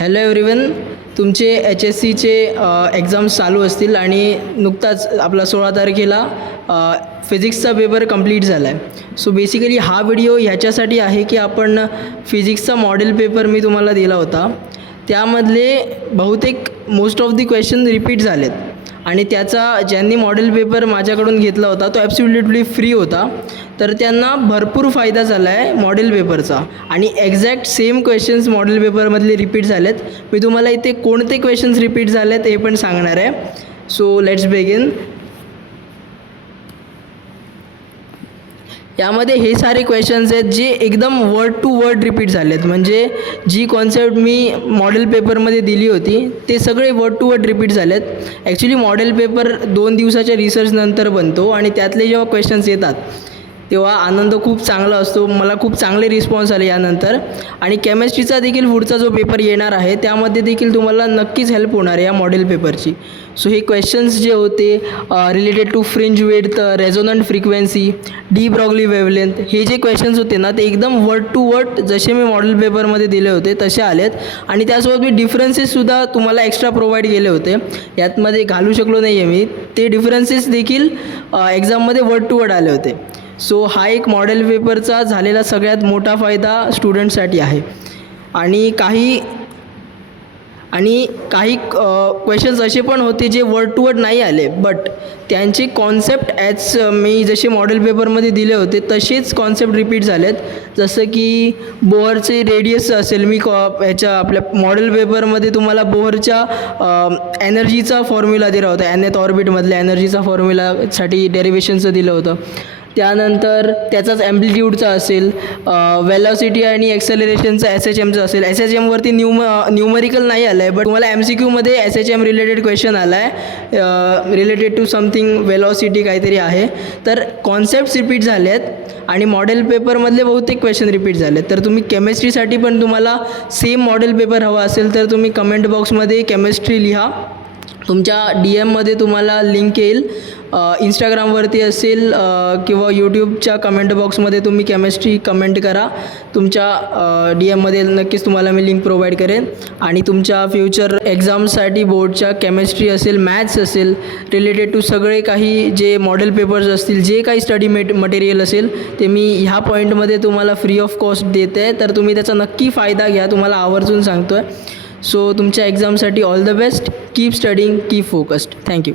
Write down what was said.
Hello everyone, तुमचे HSCचे exams चालू असतील आणि नुकताच आपला 16 तारखेला फिजिक्सचा पेपर कंप्लीट झाला आहे. सो बेसिकली हा व्हिडिओ ह्याच्यासाठी आहे की आपण फिजिक्सचा मॉडेल पेपर मी तुम्हाला दिला होता, त्यामधले बहुतेक most of the question repeat झालेत आणि त्याचा ज्यांनी मॉडेल पेपर माझ्याकडून घेतला होता तो ॲब्सोल्युटली फ्री होता, तर त्यांना भरपूर फायदा झाला आहे मॉडेल पेपरचा. आणि एक्झॅक्ट सेम क्वेश्चन्स मॉडेल पेपरमधले रिपीट झालेत. मी तुम्हाला इथे कोणते क्वेश्चन्स रिपीट झालेत हे पण सांगणार आहे. So let's begin. यामध्ये हे सारे क्वेश्चन्स आहेत जे एकदम वर्ड टू वर्ड रिपीट झाले आहेत. म्हणजे जी कॉन्सेप्ट मी मॉडेल पेपरमध्ये दिली होती ते सगळे वर्ड टू वर्ड रिपीट झाले आहेत. ॲक्च्युली मॉडेल पेपर 2 दिवसाच्या रिसर्चनंतर बनतो आणि त्यातले जेव्हा क्वेश्चन्स येतात तेव्हा आनंद खूप चांगला असतो. मला खूप चांगले रिस्पॉन्स आले यानंतर. आणि केमिस्ट्रीचा देखील पुढचा जो पेपर येणार आहे त्यामध्ये देखील तुम्हाला नक्कीच हेल्प होणार आहे या मॉडेल पेपरची. सो हे क्वेश्चन्स जे होते related to fringe width, resonant frequency, de Broglie wavelength, हे जे क्वेश्चन्स होते ना ते एकदम वर्ड टू वर्ड जसे मी मॉडेल पेपरमध्ये दिले होते तसे आलेत. आणि त्यासोबत मी डिफरन्सेससुद्धा तुम्हाला एक्स्ट्रा प्रोव्हाइड केले होते, यातमध्ये घालू शकलो नाही आहे मी. ते डिफरन्सेस देखील एक्झाममध्ये वर्ड टू वर्ड आले होते. सो हा एक मॉडेल पेपरचा झालेला सगळ्यात मोठा फायदा स्टुडंटसाठी आहे. आणि काही क्वेश्चन्स असे पण होते जे वर्ड टू वर्ड नाही आले, बट त्यांचे कॉन्सेप्ट ॲज मी जसे मॉडेल पेपरमध्ये दिले होते तसेच कॉन्सेप्ट रिपीट झालेत. जसं की बोहरचे रेडियस असेल, मी ह्याच्या आपल्या मॉडेल पेपरमध्ये तुम्हाला बोहरच्या एनर्जीचा फॉर्म्युला दिला होता, nth ऑर्बिटमधल्या एनर्जीचा फॉर्म्युलासाठी डेरिवेशनचं दिलं होतं. त्यानंतर त्याचाच ॲम्प्लिट्यूडचा असेल, वेलॉसिटी आणि ॲक्सेलरेशनचा SHMचं असेल. SHMवरती न्यूमरिकल नाही आलं आहे, बट तुम्हाला MCQमध्ये SHM रिलेटेड क्वेश्चन आला आहे, रिलेटेड टू समथिंग वेलॉसिटी काहीतरी आहे. तर कॉन्सेप्ट्स रिपीट झाले आहेत आणि मॉडेल पेपरमधले बहुतेक क्वेश्चन रिपीट झाले. तर तुम्ही केमिस्ट्रीसाठी पण तुम्हाला सेम मॉडेल पेपर हवा असेल तर तुम्ही कमेंट बॉक्समध्ये केमिस्ट्री लिहा. तुमच्या DMमध्ये तुम्हाला लिंक येईल, इंस्टाग्रामवरती असेल किंवा यूट्यूबच्या कमेंट बॉक्समध्ये तुम्ही केमिस्ट्री कमेंट करा. तुमच्या DMमध्ये नक्कीच तुम्हाला मी लिंक प्रोव्हाइड करेन. आणि तुमच्या फ्युचर एक्झाम्ससाठी बोर्डच्या केमिस्ट्री असेल, मॅथ्स असेल, रिलेटेड टू सगळे काही जे मॉडेल पेपर्स असतील, जे काही स्टडी मटेरियल असेल ते मी ह्या पॉईंटमध्ये तुम्हाला फ्री ऑफ कॉस्ट देते. तर तुम्ही त्याचा नक्की फायदा घ्या, तुम्हाला आवर्जून सांगतो आहे. सो तुमच्या एक्झामसाठी all the best. Keep studying, keep focused. Thank you.